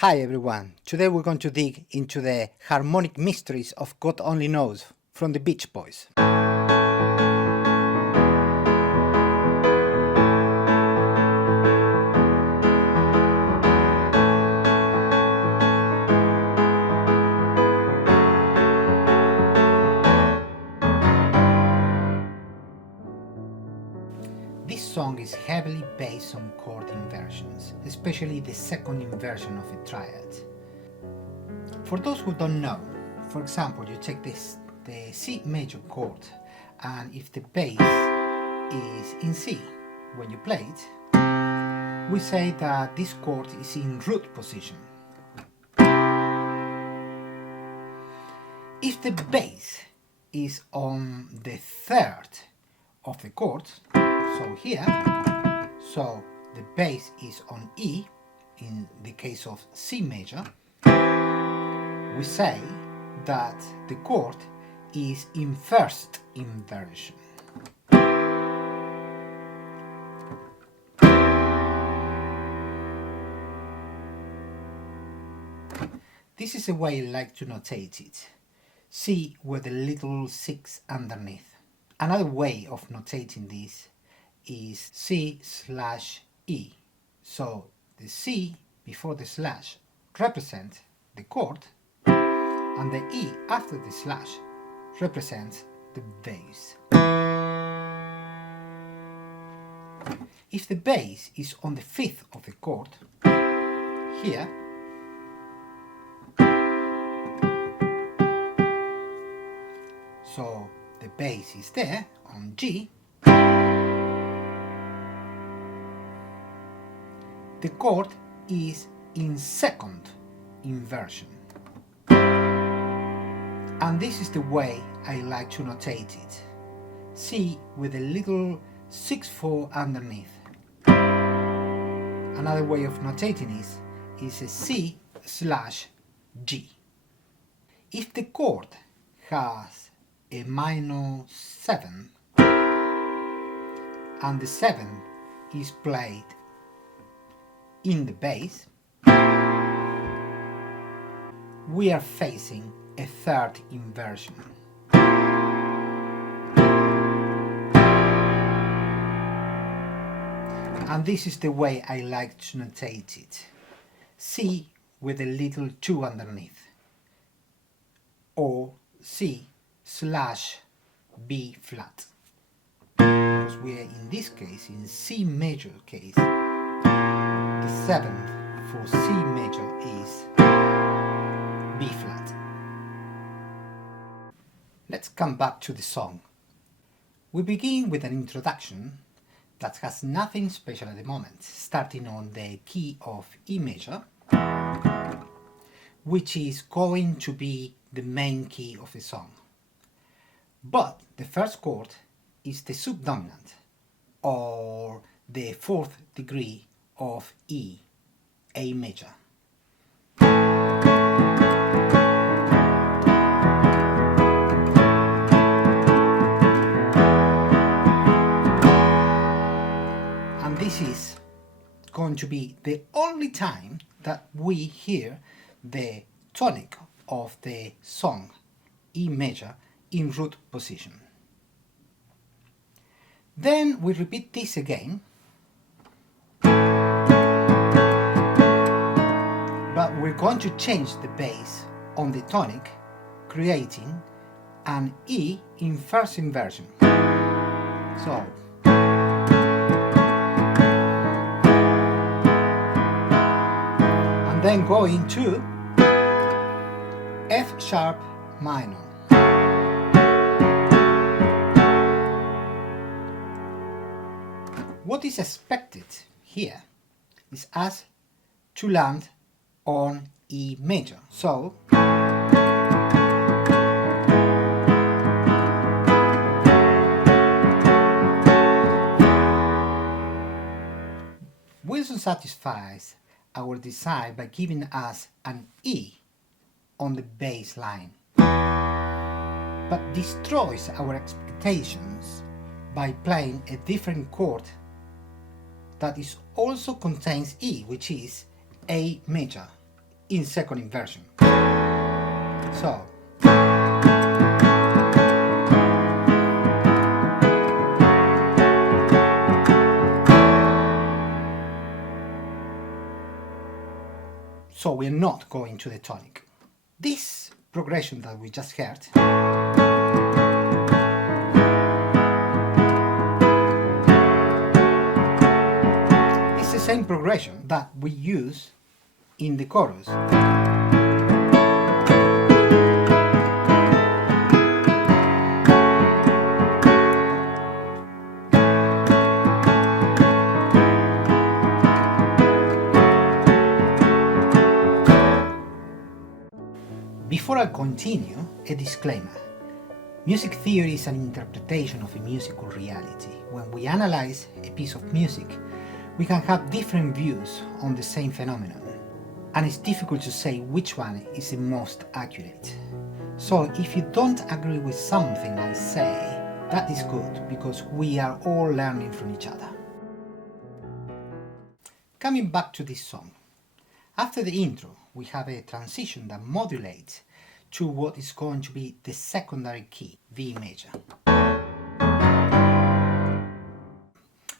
Hi everyone, today we're going to dig into the harmonic mysteries of God Only Knows from the Beach Boys. This song is heavily based on chord inversions, especially the second inversion of a triad. For those who don't know, for example, you take the C major chord, and if the bass is in C when you play it, we say that this chord is in root position. If the bass is on the third of the chord, so here, so the bass is on E, in the case of C major, we say that the chord is in first inversion. This is a way I like to notate it. C with a little 6 underneath. Another way of notating this is C/E. So the C before the slash represents the chord, and the E after the slash represents the bass. If the bass is on the fifth of the chord, here, so the bass is there on G, the chord is in second inversion. And this is the way I like to notate it. C with a little 6/4 underneath. Another way of notating this is a C/G. If the chord has a minor 7 and the 7 is played in the bass, we are facing a third inversion. And this is the way I like to notate it. C with a little 2 underneath, or C/B flat, because we are in this case in C major case. The 7th for C major is B flat. Let's come back to the song. We begin with an introduction that has nothing special at the moment, starting on the key of E major, which is going to be the main key of the song. But the first chord is the subdominant, or the 4th degree of E, A major. And this is going to be the only time that we hear the tonic of the song, E major, in root position. Then we repeat this again, but we're going to change the bass on the tonic, creating an E in first inversion. So, and then going to F sharp minor. What is expected here is us to land on E major. So, Wilson satisfies our desire by giving us an E on the bass line, but destroys our expectations by playing a different chord that is also contains E, which is A major, in second inversion. So we're not going to the tonic. This progression that we just heard is the same progression that we use in the chorus. Before I continue, a disclaimer. Music theory is an interpretation of a musical reality. When we analyze a piece of music, we can have different views on the same phenomenon, and it's difficult to say which one is the most accurate. So if you don't agree with something I say, that is good, because we are all learning from each other. Coming back to this song, after the intro we have a transition that modulates to what is going to be the secondary key, D major.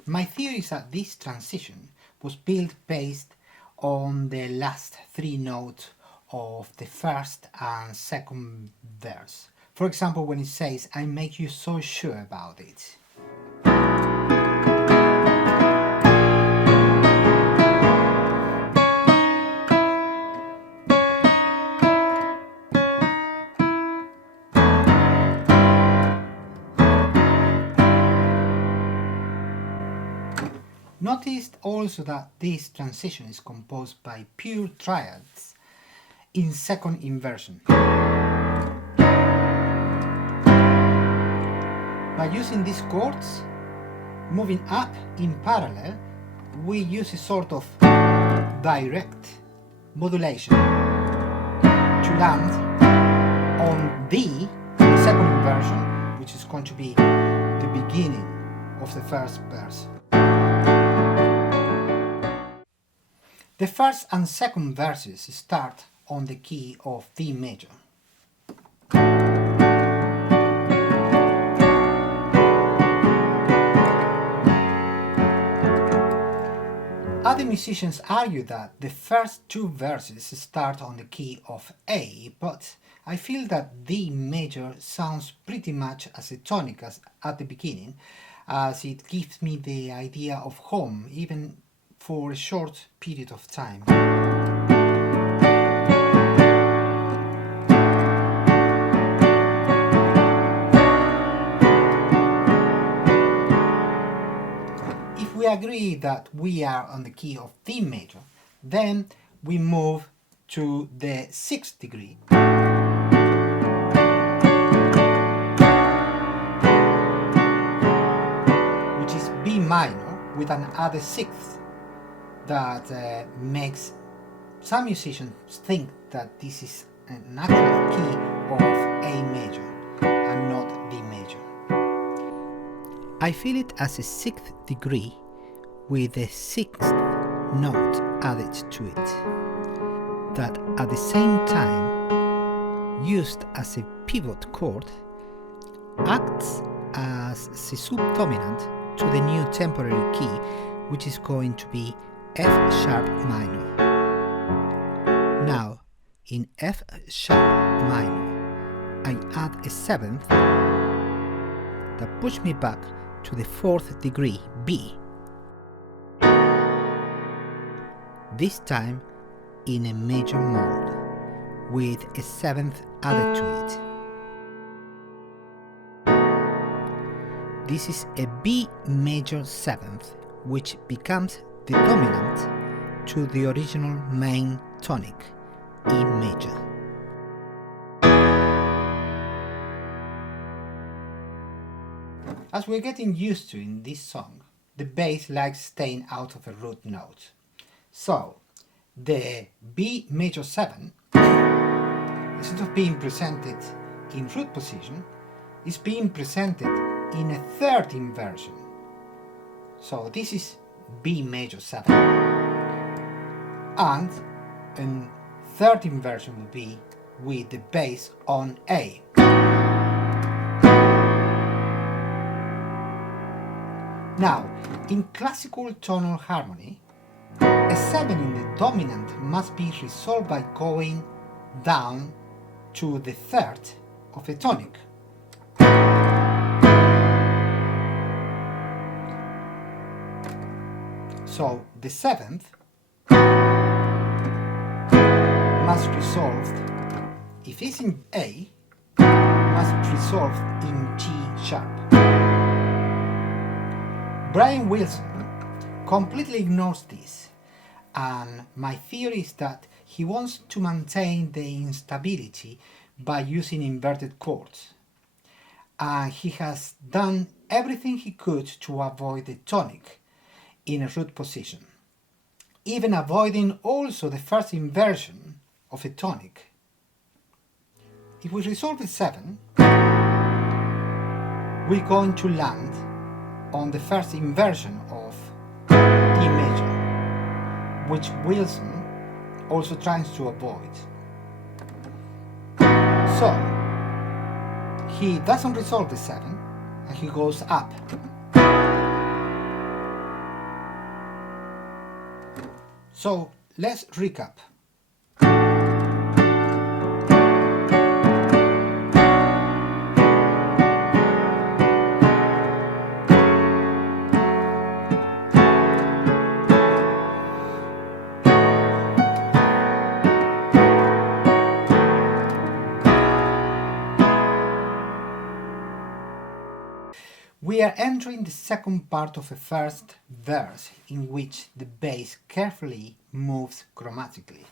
My theory is that this transition was built based on the last three notes of the first and second verse. For example, when it says, "I make you so sure about it." Notice also that this transition is composed by pure triads in second inversion. By using these chords, moving up in parallel, we use a sort of direct modulation to land on the second inversion, which is going to be the beginning of the first verse. The first and second verses start on the key of D major. Other musicians argue that the first two verses start on the key of A, but I feel that D major sounds pretty much as a tonic as at the beginning, as it gives me the idea of home, even for a short period of time. If we agree that we are on the key of D major, then we move to the 6th degree. Which is B minor with an other 6th. That makes some musicians think that this is an actual key of A major and not D major. I feel it as a 6th degree with a 6th note added to it, that at the same time, used as a pivot chord, acts as the subdominant to the new temporary key, which is going to be F sharp minor. Now, in F sharp minor, I add a 7th that puts me back to the 4th degree, B. This time in a major mode, with a 7th added to it. This is a B major 7th, which becomes the dominant to the original main tonic, E major. As we're getting used to in this song, the bass likes staying out of a root note. So, the B major 7, instead of being presented in root position, is being presented in a 3rd inversion. So this is B major 7 and a third inversion will be with the bass on A. Now, in classical tonal harmony, a 7 in the dominant must be resolved by going down to the third of a tonic. So the 7th must resolve, if it's in A, must resolve in G sharp. Brian Wilson completely ignores this, and my theory is that he wants to maintain the instability by using inverted chords, and he has done everything he could to avoid the tonic in a root position, even avoiding also the first inversion of a tonic. If we resolve the 7, we're going to land on the first inversion of E major, which Wilson also tries to avoid. So he doesn't resolve the 7 and he goes up. So let's recap. We are entering the second part of the first verse, in which the bass carefully moves chromatically.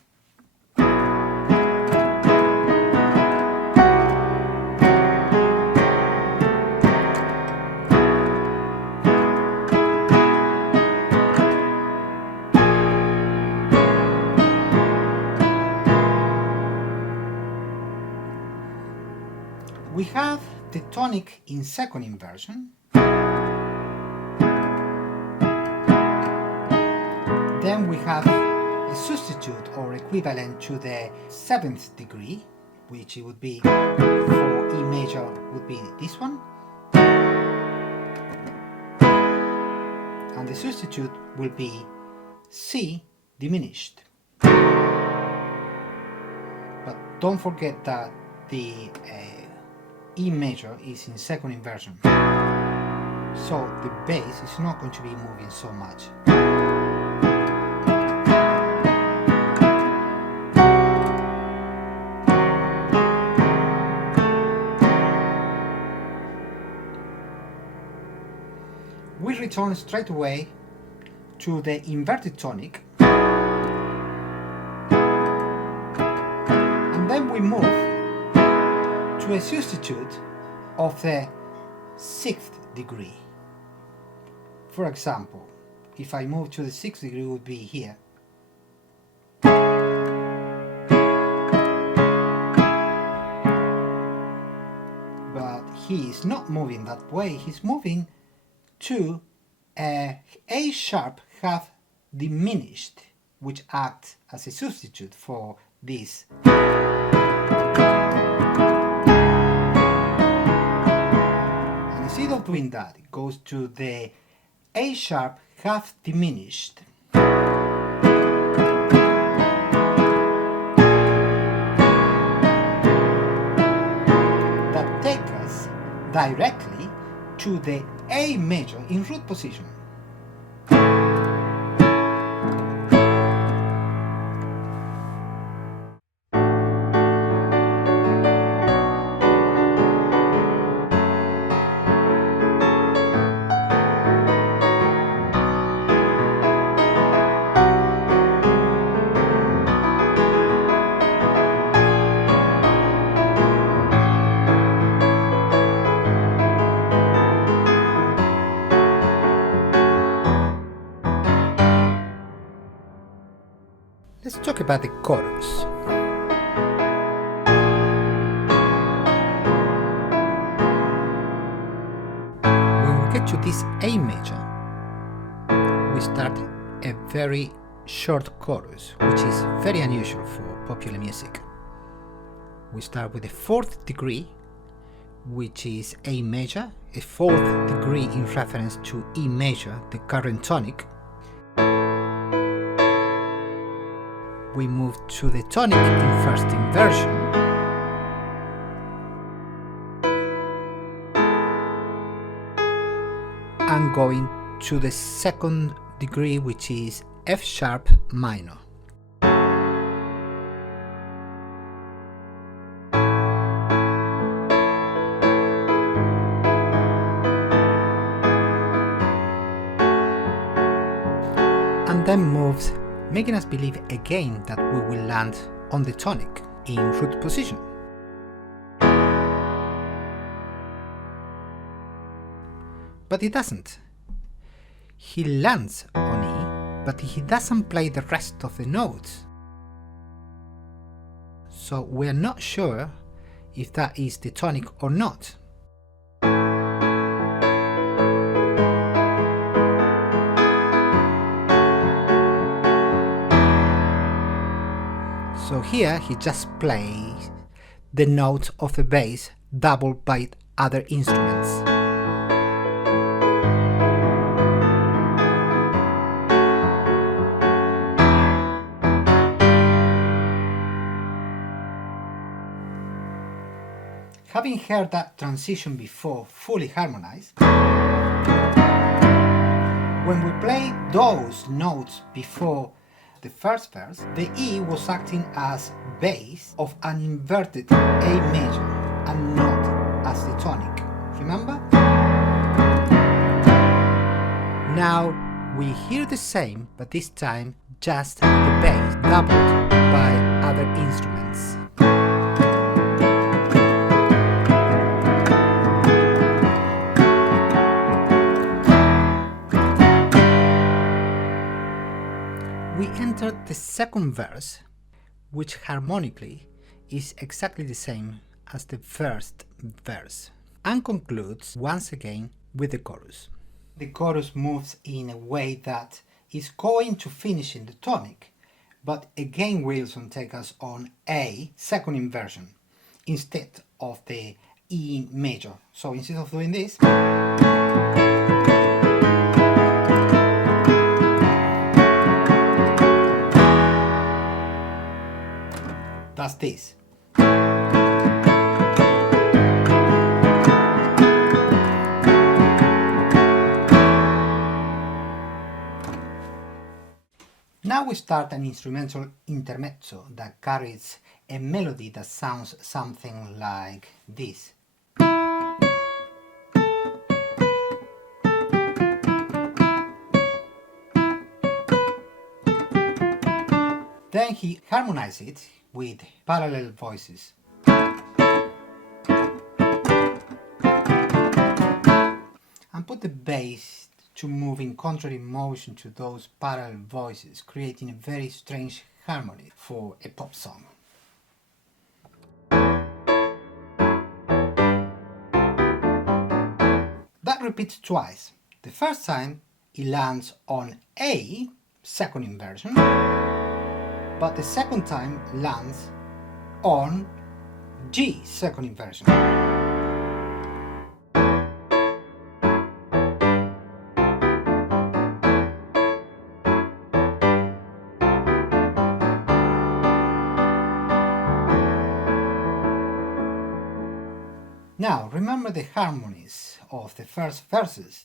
We have the tonic in second inversion. Then we have a substitute or equivalent to the 7th degree, which it would be for E major would be this one. And the substitute will be C diminished. But don't forget that the E major is in second inversion, so the bass is not going to be moving so much. We return straight away to the inverted tonic, and then we move to a substitute of the 6th degree. For example, if I move to the 6th degree, it would be here. But he is not moving that way, he's moving to a sharp half diminished, which acts as a substitute for this. And instead of doing that, it goes to the A sharp half diminished. That takes us directly to the A major in root position. Let's talk about the chorus. When we get to this A major, we start a very short chorus, which is very unusual for popular music. We start with the fourth degree, which is A major, a fourth degree in reference to E major, the current tonic. We move to the tonic in first inversion, and going to the second degree, which is F sharp minor. And then moves, making us believe again that we will land on the tonic in root position. But he doesn't. He lands on E, but he doesn't play the rest of the notes. So we're not sure if that is the tonic or not. So here he just plays the note of the bass doubled by other instruments. Having heard that transition before fully harmonized, when we play those notes before the first verse, the E was acting as bass of an inverted A major and not as the tonic. Remember? Now we hear the same, but this time just the bass doubled by other instruments. We entered the second verse, which harmonically is exactly the same as the first verse, and concludes once again with the chorus. The chorus moves in a way that is going to finish in the tonic, but again Wilson takes us on A second inversion instead of the E major. So instead of doing this, does this. Now we start an instrumental intermezzo that carries a melody that sounds something like this. Then he harmonizes it with parallel voices. And put the bass to move in contrary motion to those parallel voices, creating a very strange harmony for a pop song. That repeats twice. The first time it lands on A, second inversion, but the second time lands on G, second inversion. Now remember the harmonies of the first verses.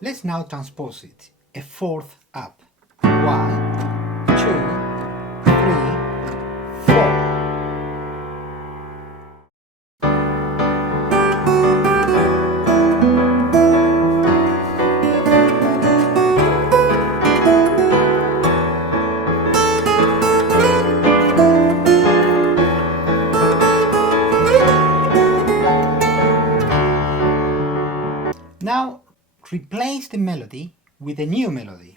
Let's now transpose it a fourth up. 1, 2, 3, 4. Now replace the melody with a new melody.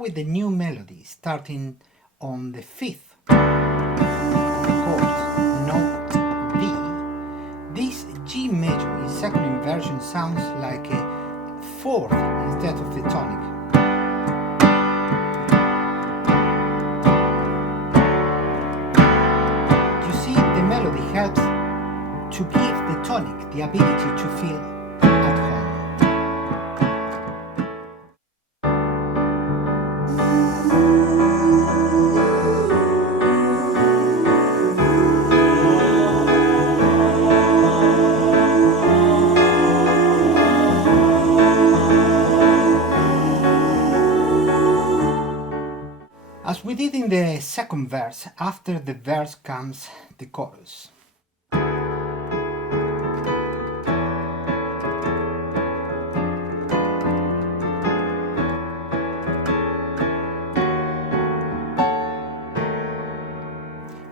with the new melody, starting on the fifth of the chord, note D. This G major in second inversion sounds like a fourth instead of the tonic. You see, the melody helps to give the tonic the ability to feel at home. As we did in the second verse, after the verse comes the chorus.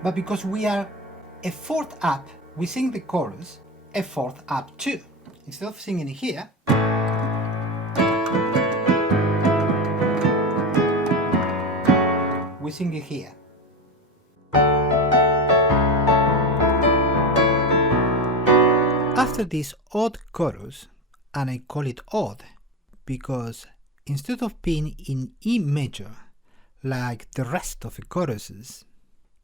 But because we are a fourth up, we sing the chorus a fourth up too. Instead of singing here, we sing it here. After this odd chorus, and I call it odd because instead of being in E major like the rest of the choruses,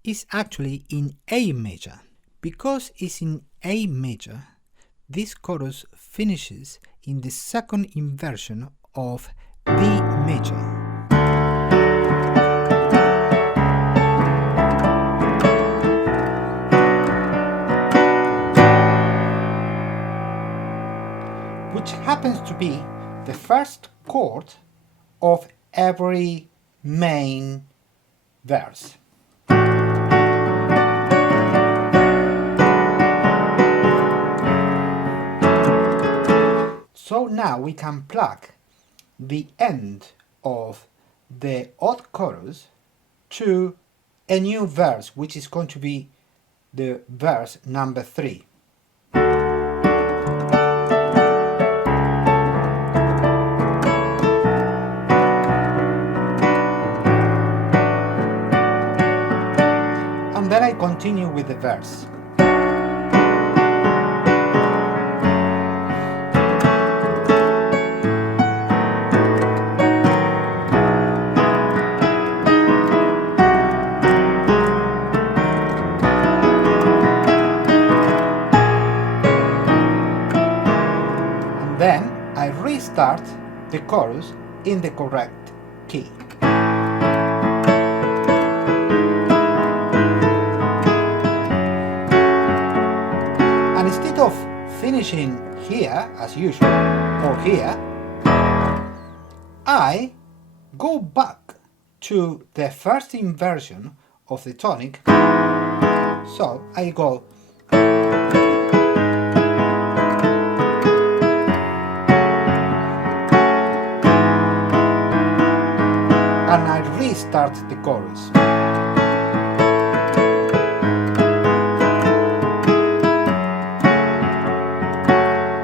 it's actually in A major. Because it's in A major, this chorus finishes in the second inversion of B major. Which happens to be the first chord of every main verse. So now we can plug the end of the odd chorus to a new verse, which is going to be the verse number 3. And then I continue with the verse. Then I restart the chorus in the correct key. And instead of finishing here as usual or here, I go back to the first inversion of the tonic. So I go and I restart the chorus.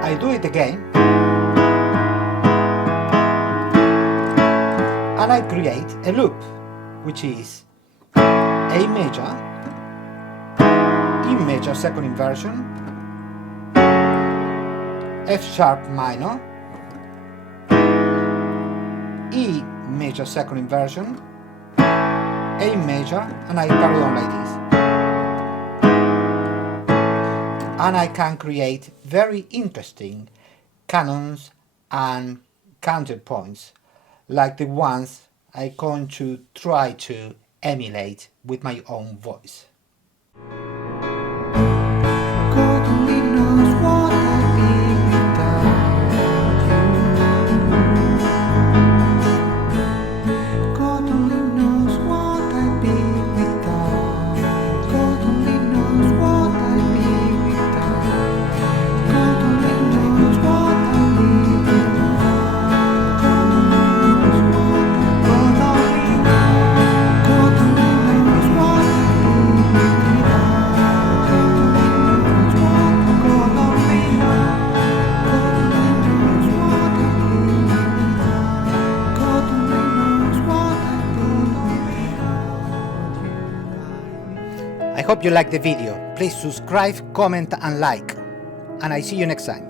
I do it again and I create a loop, which is A major, E major second inversion, F sharp minor, E major second inversion, A major, and I carry on like this. And I can create very interesting canons and counterpoints like the ones I'm going to try to emulate with my own voice. God only knows what I'd be without you. God only knows what I'd be without. God only knows what I'd be without. God only knows what I'd be without. God only knows what I'd be without. God only knows what I'd be without. Hope you liked the video. Please subscribe, comment and like. And I see you next time.